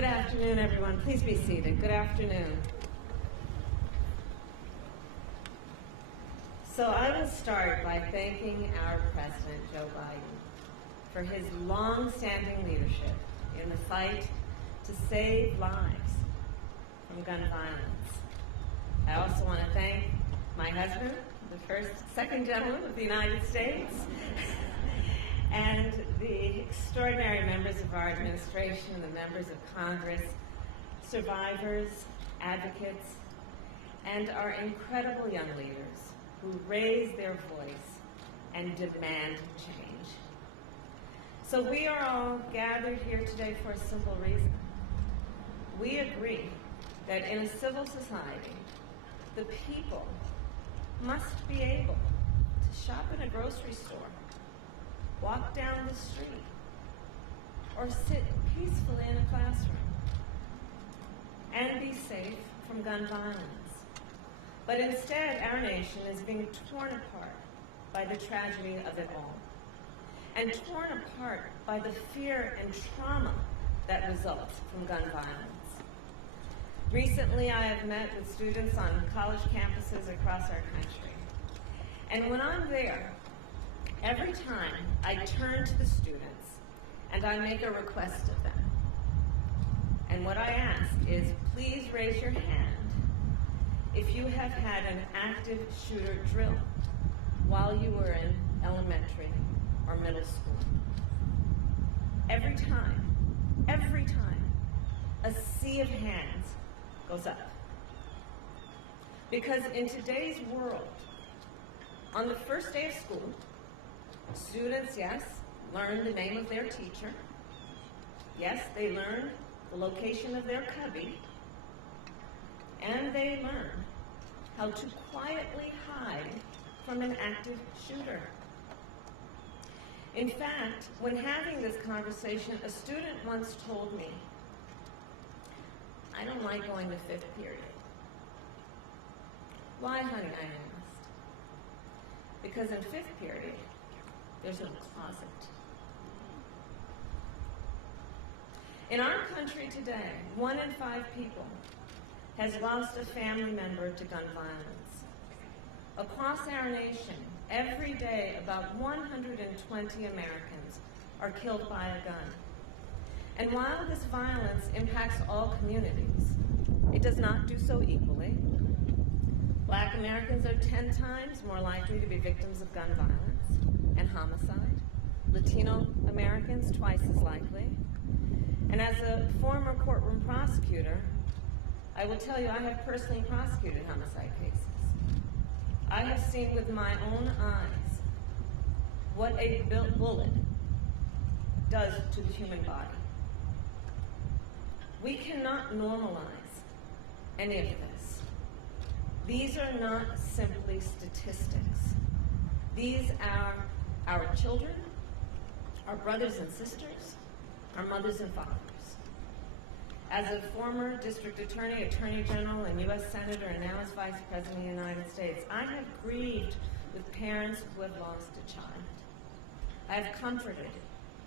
Good afternoon, everyone. Please be seated. Good afternoon. So I will start by thanking our President, Joe Biden, for his long-standing leadership in the fight to save lives from gun violence. I also want to thank my husband, the second gentleman of the United States, and the extraordinary members of our administration, the members of Congress, survivors, advocates, and our incredible young leaders who raise their voice and demand change. So we are all gathered here today for a simple reason. We agree that in a civil society, the people must be able to shop in a grocery store, walk down the street, or sit peacefully in a classroom and be safe from gun violence. But instead, our nation is being torn apart by the tragedy of it all, and torn apart by the fear and trauma that results from gun violence. Recently, I have met with students on college campuses across our country, and when I'm there, every time I turn to the students and I make a request of them. And what I ask is, please raise your hand if you have had an active shooter drill while you were in elementary or middle school. Every time, a sea of hands goes up. Because in today's world, on the first day of school, students, yes, learn the name of their teacher. Yes, they learn the location of their cubby. And they learn how to quietly hide from an active shooter. In fact, when having this conversation, a student once told me, "I don't like going to fifth period." "Why, honey?" I asked. "Because in fifth period, there's no closet." In our country today, 1 in 5 people has lost a family member to gun violence. Across our nation, every day about 120 Americans are killed by a gun. And while this violence impacts all communities, it does not do so equally. Black Americans are 10 times more likely to be victims of gun violence and homicide. Latino Americans twice as likely. And as a former courtroom prosecutor, I will tell you I have personally prosecuted homicide cases. I have seen with my own eyes what a bullet does to the human body. We cannot normalize any of this. These are not simply statistics. These are our children, our brothers and sisters, our mothers and fathers. As a former district attorney, attorney general, and U.S. senator, and now as vice president of the United States, I have grieved with parents who have lost a child. I have comforted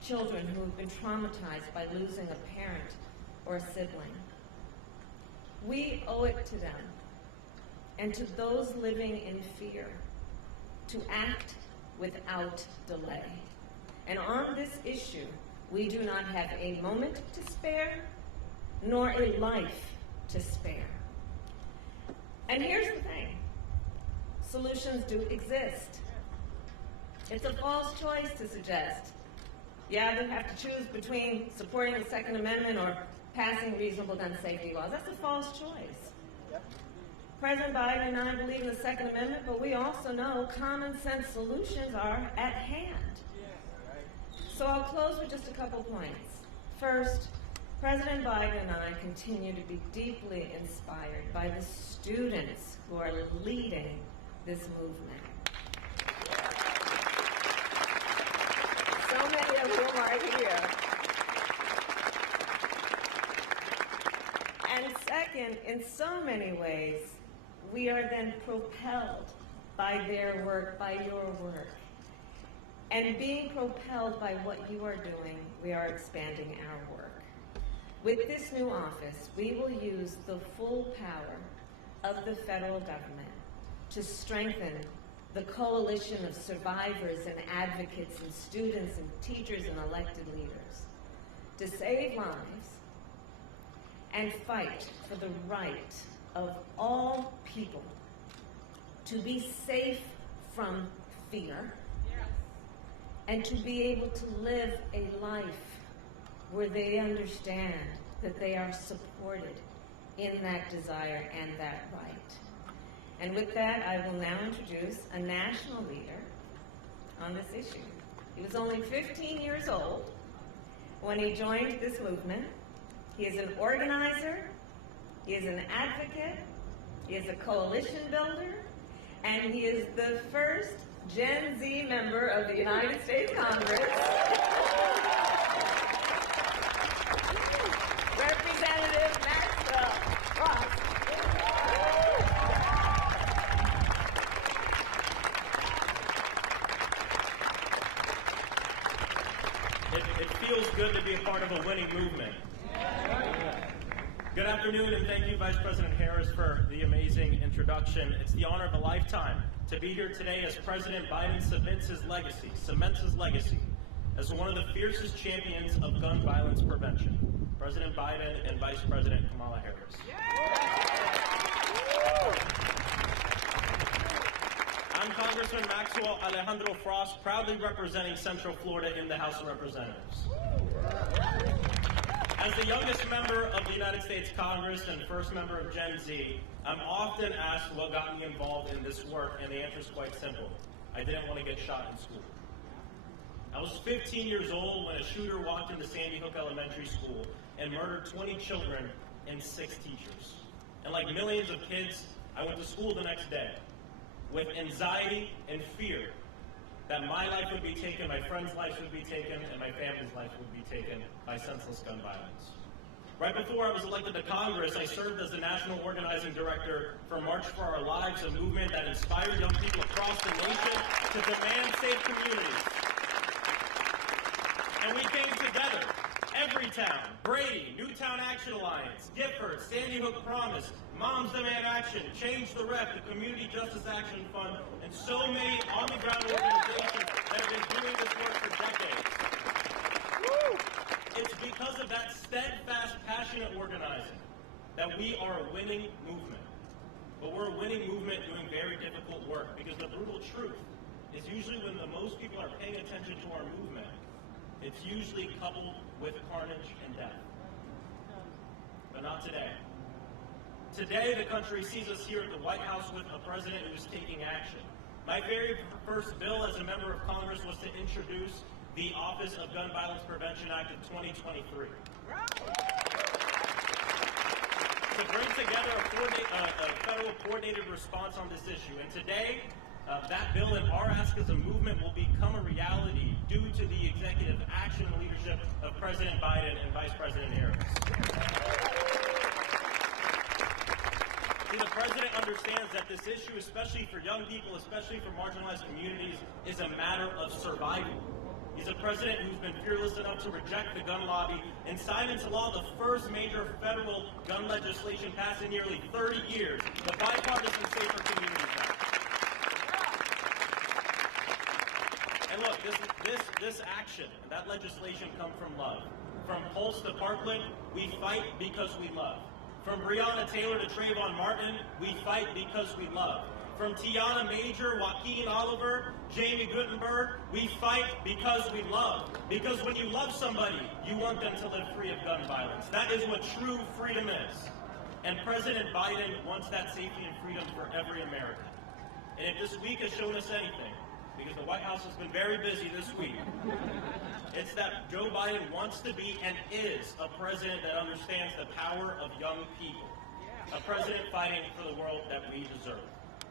children who have been traumatized by losing a parent or a sibling. We owe it to them and to those living in fear to act without delay. And on this issue, we do not have a moment to spare, nor a life to spare. And here's the thing. Solutions do exist. It's a false choice to suggest you either have to choose between supporting the Second Amendment or passing reasonable gun safety laws. That's a false choice. President Biden and I believe in the Second Amendment, but we also know common sense solutions are at hand. So I'll close with just a couple points. First, President Biden and I continue to be deeply inspired by the students who are leading this movement. So many of whom are here. And second, in so many ways, we are then propelled by their work, by your work. And being propelled by what you are doing, we are expanding our work. With this new office, we will use the full power of the federal government to strengthen the coalition of survivors and advocates and students and teachers and elected leaders, to save lives and fight for the right of all people to be safe from fear and to be able to live a life where they understand that they are supported in that desire and that right. And with that, I will now introduce a national leader on this issue. He was only 15 years old when he joined this movement. He is an organizer, he is an advocate, he is a coalition builder, and he is the first Gen Z member of the United States Congress. Representative Maxwell Ross. It feels good to be a part of a winning movement. Good afternoon, and thank you, Vice President Harris, for the amazing introduction. It's the honor of a lifetime to be here today as President Biden cements his legacy as one of the fiercest champions of gun violence prevention. President Biden and Vice President Kamala Harris. I'm Congressman Maxwell Alejandro Frost, proudly representing Central Florida in the House of Representatives. As the youngest member of the United States Congress and first member of Gen Z, I'm often asked what got me involved in this work, and the answer is quite simple. I didn't want to get shot in school. I was 15 years old when a shooter walked into Sandy Hook Elementary School and murdered 20 children and 6 teachers. And like millions of kids, I went to school the next day with anxiety and fear that my life would be taken, my friends' lives would be taken, and my family's life would be taken by senseless gun violence. Right before I was elected to Congress, I served as the National Organizing Director for March for Our Lives, a movement that inspired young people across the nation to demand safe communities. And we came together, Everytown, Brady, Newtown Action Alliance, Gifford, Sandy Hook Promise, Moms Demand Action, Change the Rep, the Community Justice Action Fund, and so many on-the-ground organizations that have been doing this work for decades. It's because of that steadfast, passionate organizing that we are a winning movement. But we're a winning movement doing very difficult work, because the brutal truth is usually when the most people are paying attention to our movement, it's usually coupled with carnage and death. But not today. Today, the country sees us here at the White House with a president who is taking action. My very first bill as a member of Congress was to introduce the Office of Gun Violence Prevention Act of 2023. To bring together a federal coordinated response on this issue. And today, that bill and our ask as a movement will become a reality due to the executive action and leadership of President Biden and Vice President Harris. See, the president understands that this issue, especially for young people, especially for marginalized communities, is a matter of survival. He's a president who's been fearless enough to reject the gun lobby and sign into law the first major federal gun legislation passed in nearly 30 years, the Bipartisan Safer Communities Act. And look, this action, that legislation come from love. From Pulse to Parkland, we fight because we love. From Breonna Taylor to Trayvon Martin, we fight because we love. From Tiana Major, Joaquin Oliver, Jamie Guttenberg, we fight because we love. Because when you love somebody, you want them to live free of gun violence. That is what true freedom is. And President Biden wants that safety and freedom for every American. And if this week has shown us anything, because the White House has been very busy this week, it's that Joe Biden wants to be and is a president that understands the power of young people. A president fighting for the world that we deserve.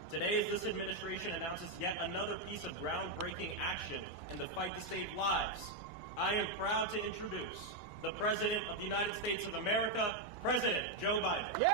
Today, as this administration announces yet another piece of groundbreaking action in the fight to save lives, I am proud to introduce the President of the United States of America, President Joe Biden.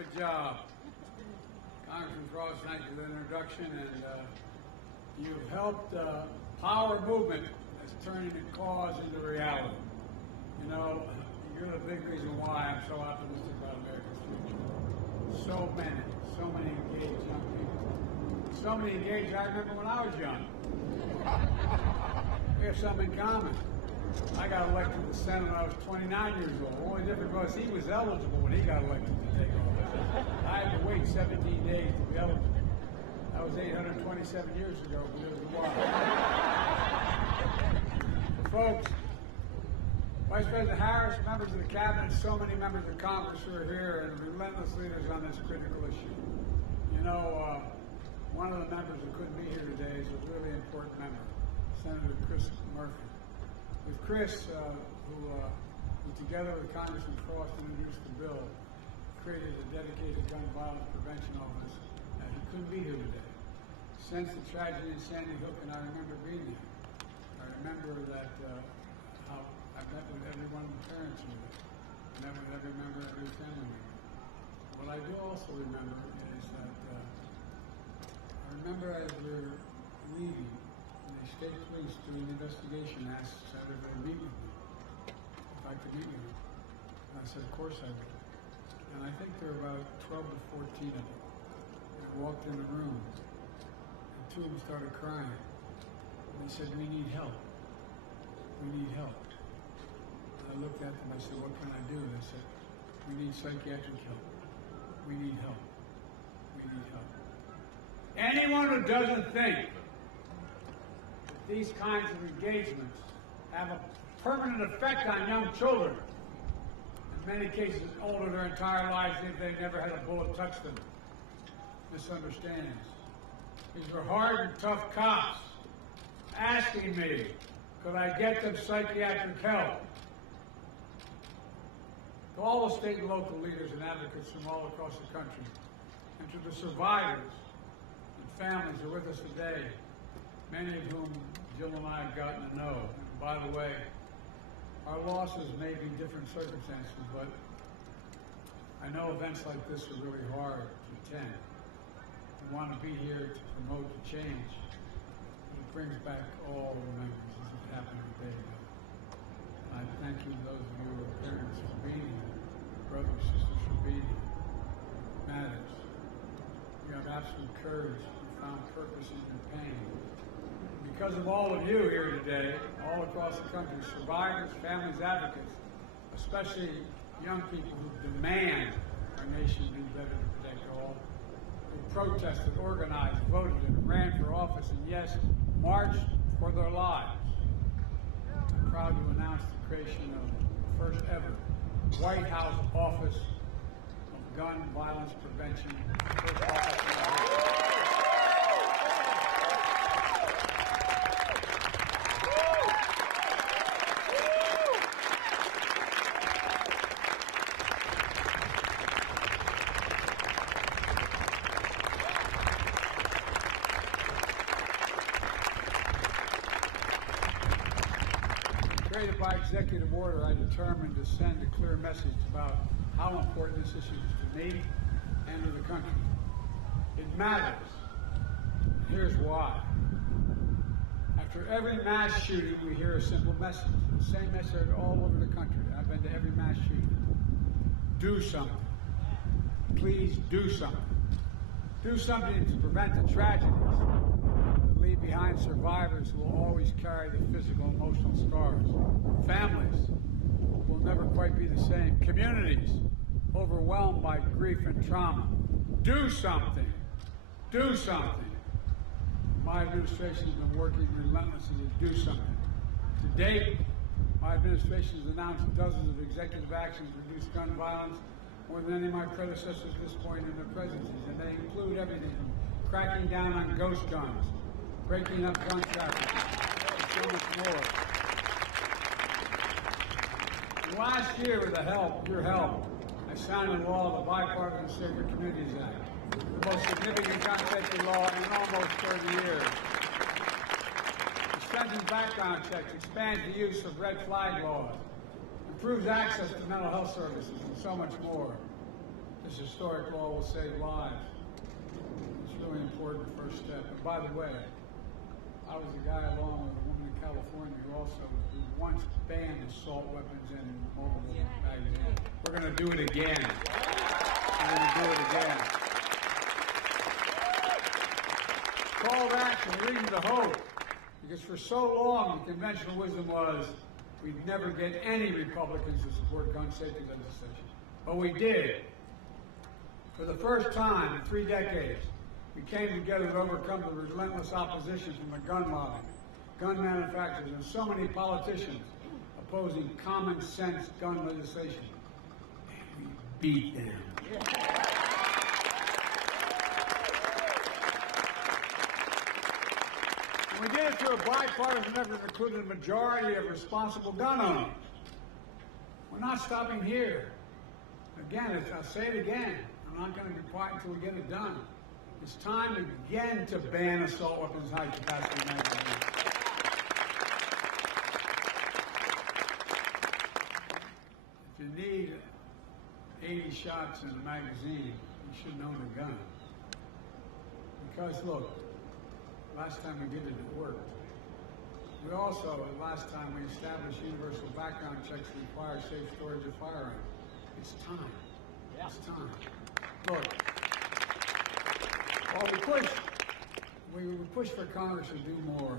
a job. Congressman Frost, thank you for the introduction, and you've helped power movement that's turning a cause into reality. You know, you're the big reason why I'm so optimistic about America's future. So many engaged young people. So many engaged, I remember when I was young. We have something in common. I got elected to the Senate when I was 29 years old. The only difference was he was eligible when he got elected to take office. I had to wait 17 days to be eligible. That was 827 years ago, but it was a while. Folks, Vice President Harris, members of the Cabinet, so many members of Congress who are here, and relentless leaders on this critical issue. You know, one of the members who couldn't be here today is a really important member, Senator Chris Murphy. With Chris, who together with Congressman Frost introduced the bill, created a dedicated gun violence prevention office. He couldn't be here today. Since the tragedy in Sandy Hook, and I remember being there. I remember that how I met with every one of the parents here, met with every member, every family member. What I do also remember is that I remember as we were leaving, the state police doing the investigation asked Senator to meet with me, if I could meet with him. And I said, of course I would. And I think there were about 12 to 14 of them. I walked in the room, and two of them started crying. And they said, we need help. We need help. And I looked at them, I said, what can I do? And they said, we need psychiatric help. We need help. We need help. Anyone who doesn't think that these kinds of engagements have a permanent effect on young children, in many cases older their entire lives, if they never had a bullet touch them, misunderstandings. These were hard and tough cops asking me, could I get them psychiatric help? To all the state and local leaders and advocates from all across the country, and to the survivors and families who are with us today, many of whom Jill and I have gotten to know. And by the way, our losses may be different circumstances, but I know events like this are really hard to attend. We want to be here to promote the change. It brings back all the memories as it happened a day ago. I thank you, those of you who are parents, for being here, brothers and sisters, for being here. It matters. You have absolute courage. You found purpose in your pain. Because of all of you here today, all across the country, survivors, families, advocates, especially young people who demand our nation do better to protect all, who protested, organized, voted, and ran for office, and yes, marched for their lives. I'm proud to announce the creation of the first ever White House Office of Gun Violence Prevention. First office created by executive order, I determined to send a clear message about how important this issue is to me and to the country. It matters. Here's why. After every mass shooting, we hear a simple message. The same message all over the country. I've been to every mass shooting. Do something. Please do something. Do something to prevent the tragedies that leave behind survivors who will always carry the physical and emotional scars. Families will never quite be the same. Communities overwhelmed by grief and trauma. Do something. Do something. My administration has been working relentlessly to do something. To date, my administration has announced dozens of executive actions to reduce gun violence, more than any of my predecessors at this point in their presidencies, and they include everything from cracking down on ghost guns, breaking up gun trafficking, and so much more. Last year, with your help, I signed into law the Bipartisan Safer Communities Act, the most significant gun safety law in almost 30 years. It strengthens background checks, expands the use of red flag laws, improves access to mental health services, and so much more. To This historic law will save lives. It's a really important first step. And by the way, I was the guy along with a woman in California who once banned assault weapons in mobile magazines. We're going to do it again. We're going to do it again. Call to action, reasons of hope. Because for so long, the conventional wisdom was we'd never get any Republicans to support gun safety legislation. But we did. For the first time in 3 decades, we came together to overcome the relentless opposition from the gun lobby, gun manufacturers, and so many politicians opposing common sense gun legislation. And we beat them. We did it through a bipartisan effort that included a majority of responsible gun owners. We're not stopping here. Again, I'll say it again. I'm not going to be quiet until we get it done. It's time again to ban assault weapons high-capacity magazines. If you need 80 shots in a magazine, you shouldn't own a gun. Because, look, last time we did it, it worked. We also, last time, we established universal background checks that require safe storage of firearms. It's time. It's time. Look, while we push for Congress to do more.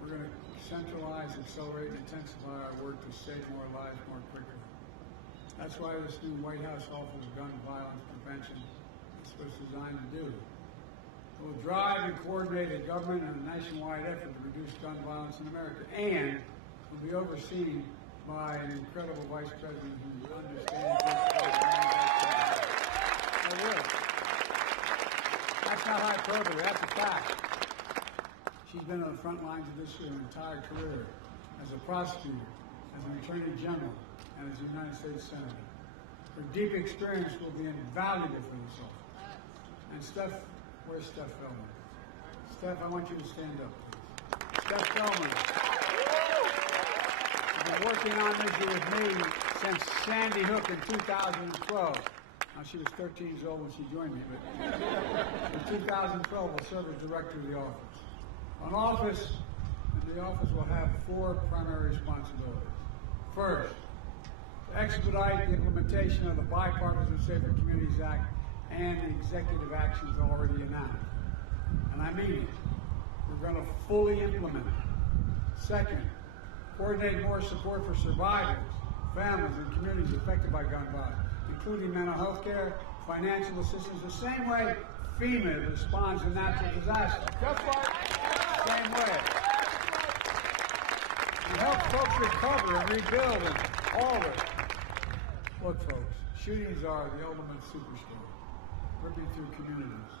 We're going to centralize, accelerate, and intensify our work to save more lives more quickly. That's why this new White House Office of Gun Violence Prevention is what it's designed to do. It will drive and coordinate a government and a nationwide effort to reduce gun violence in America, and will be overseen by an incredible Vice President who understands this. That's not hyperbole, that's a fact. She's been on the front lines of this her entire career as a prosecutor, as an attorney general, and as a United States Senator. Her deep experience will be invaluable for this office. And where's Steph Feldman? Steph, I want you to stand up, please. Steph Feldman has been working on this with me since Sandy Hook in 2012. Now, she was 13 years old when she joined me, but in 2012 will serve as director of the office. The office will have 4 primary responsibilities. First, to expedite the implementation of the Bipartisan Safer Communities Act and the executive actions already announced. And I mean it. We're going to fully implement it. Second, coordinate more support for survivors, families, and communities affected by gun violence, including mental health care, financial assistance, the same way FEMA responds to natural disasters. Just like same way. We help folks recover and rebuild and all of it. Look, folks, shootings are the ultimate superstar, ripping through communities.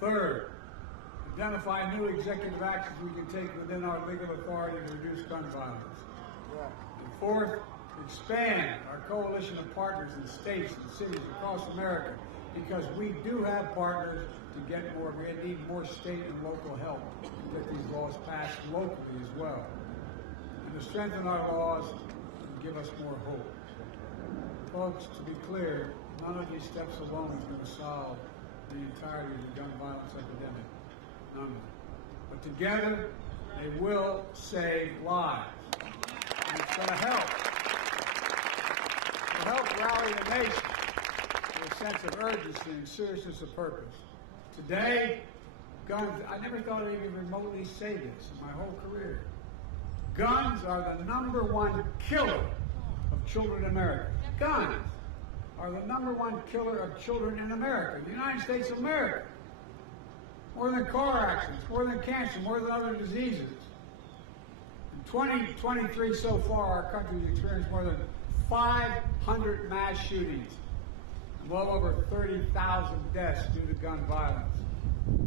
Third, identify new executive actions we can take within our legal authority to reduce gun violence. And fourth, expand our coalition of partners in states and cities across America, because we do have partners to get more. We need more state and local help to get these laws passed locally as well. And to strengthen our laws and give us more hope. Folks, to be clear, none of these steps alone is going to solve the entirety of the gun violence epidemic. None of them. But together, they will save lives. And it's going to help. It will help rally the nation with a sense of urgency and seriousness of purpose. Today, guns, I never thought I'd even remotely say this in my whole career. Guns are the #1 killer of children in America. Guns are the #1 killer of children in America, the United States of America. More than car accidents, more than cancer, more than other diseases. In 2023 so far, our country has experienced more than 500 mass shootings and well over 30,000 deaths due to gun violence.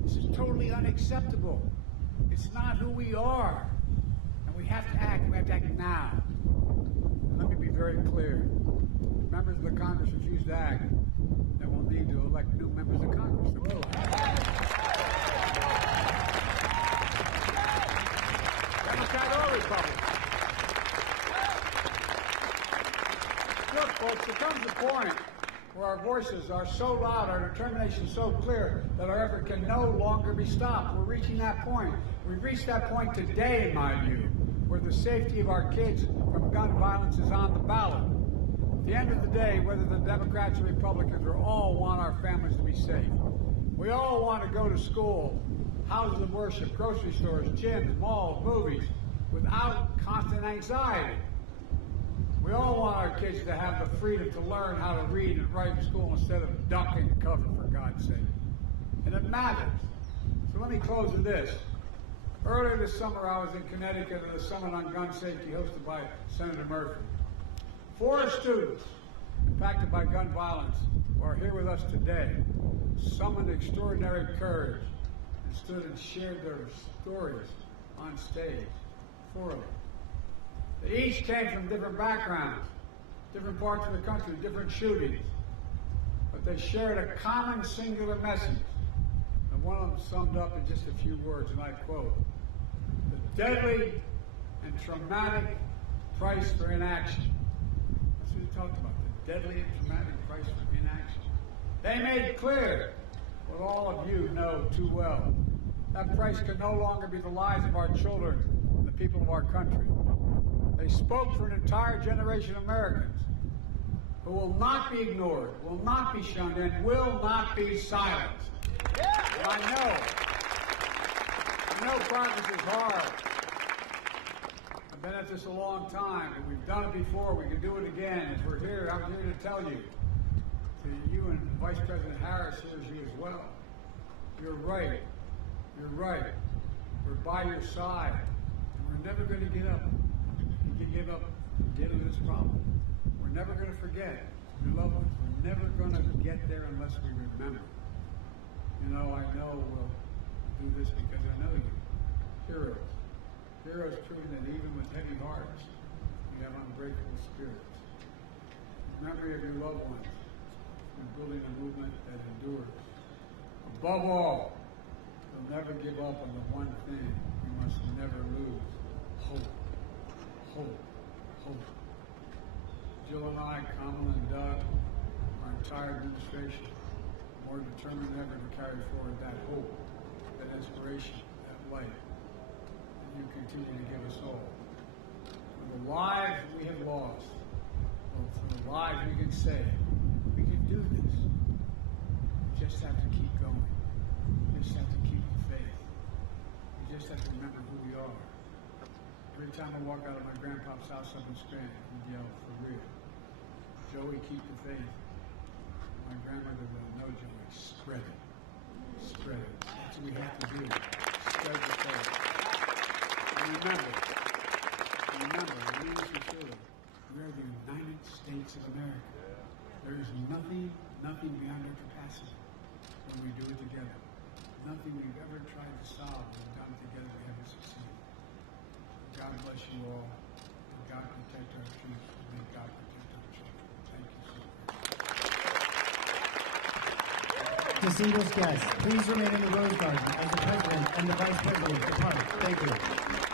This is totally unacceptable. It's not who we are. And we have to act. We have to act now. Let me be very clear. Members of the Congress refuse to act, then we'll need to elect new members of Congress. Democrat or Republican. Look, folks, there comes a point where our voices are so loud, our determination so clear, that our effort can no longer be stopped. We're reaching that point. We've reached that point today, in my view, where the safety of our kids from gun violence is on the ballot. At the end of the day, whether the Democrats or Republicans, we all want our families to be safe. We all want to go to school, houses of worship, grocery stores, gyms, malls, movies, without constant anxiety. We all want our kids to have the freedom to learn how to read and write in school instead of ducking cover, for God's sake. And it matters. So let me close with this. Earlier this summer, I was in Connecticut at a summit on gun safety hosted by Senator Murphy. 4 students impacted by gun violence who are here with us today summoned extraordinary courage and stood and shared their stories on stage. 4 of them. They each came from different backgrounds, different parts of the country, different shootings, but they shared a common singular message. And one of them summed up in just a few words, and I quote, "The deadly and traumatic price for inaction." That's what he talked about, the deadly and traumatic price for inaction. They made clear what all of you know too well. That price can no longer be the lives of our children and the people of our country. They spoke for an entire generation of Americans who will not be ignored, will not be shunned, and will not be silenced. And I know progress is hard. I've been at this a long time, and we've done it before. We can do it again. As we're here, I'm here to tell you, to you and Vice President Harris hears you as well. You're right. You're right. We're by your side, and we're never going to get up. You can give up dealing with this problem. We're never going to forget your loved ones. We're never going to get there unless we remember. You know, I know we'll do this because I know you. Heroes. Heroes proving that even with heavy hearts, you have unbreakable spirits. In memory of your loved ones, we're building a movement that endures. Above all, we'll never give up on the one thing we must never lose: hope. Hope. Hope. Jill and I, Kamala and Doug, our entire administration, are more determined than ever to carry forward that hope, that inspiration, that light that you continue to give us all. For the lives we have lost, or for the lives we can save, we can do this. We just have to keep going. We just have to keep the faith. We just have to remember who we are. Every time I walk out of my grandpa's house up in Scranton, he'd yell, "For real. Joey, keep the faith." My grandmother would know, Joey, spread it. Spread it. That's what we have to do. Spread the faith. And remember, ladies and children, we are the United States of America. There is nothing beyond our capacity when we do it together. Nothing we've ever tried to solve when we've done it together, we haven't succeeded. God bless you all. May God protect our troops. May God protect our children. Thank you so much. Distinguished guests, please remain in the Rose Garden as the President and the Vice President depart. Thank you.